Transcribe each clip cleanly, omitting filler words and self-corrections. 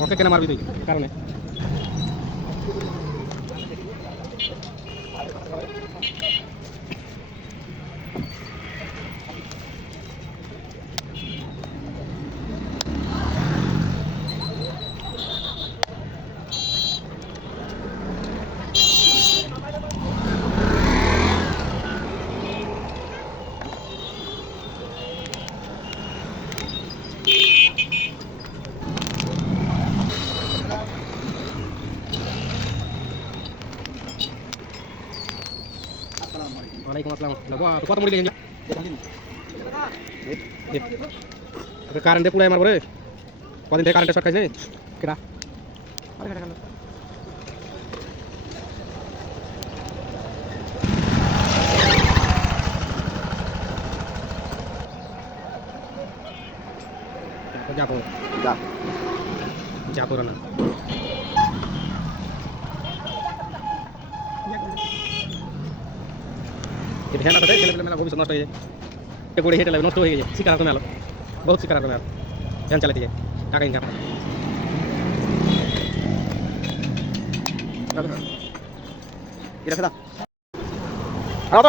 ওকে কেন মারবি তুই কারণে ওয়ালাইকুম আসসালাম কত মুড়ি দিয়েছেন কারেন্টে পুরাই মারবো রে কদিন থেকে কারেন্টে শর্ট খাইছে কেটা যাবো যাবো না ধ্যান আছে ছেলে মেলা ভবিষ্যৎ নষ্ট হয়ে যায় করে হেঁটে লাগবে নষ্ট হয়ে গেছে শিকার কমে আলো বহুত শিকার কমে আলো ধ্যান চালাতে যায় টাকা ইনকাম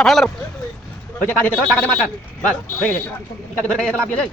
ভালো ওই যে কাজ হচ্ছে টাকা দিয়ে মার বাস হয়ে গেছে কাজে ধরে লাভ দিয়ে যায়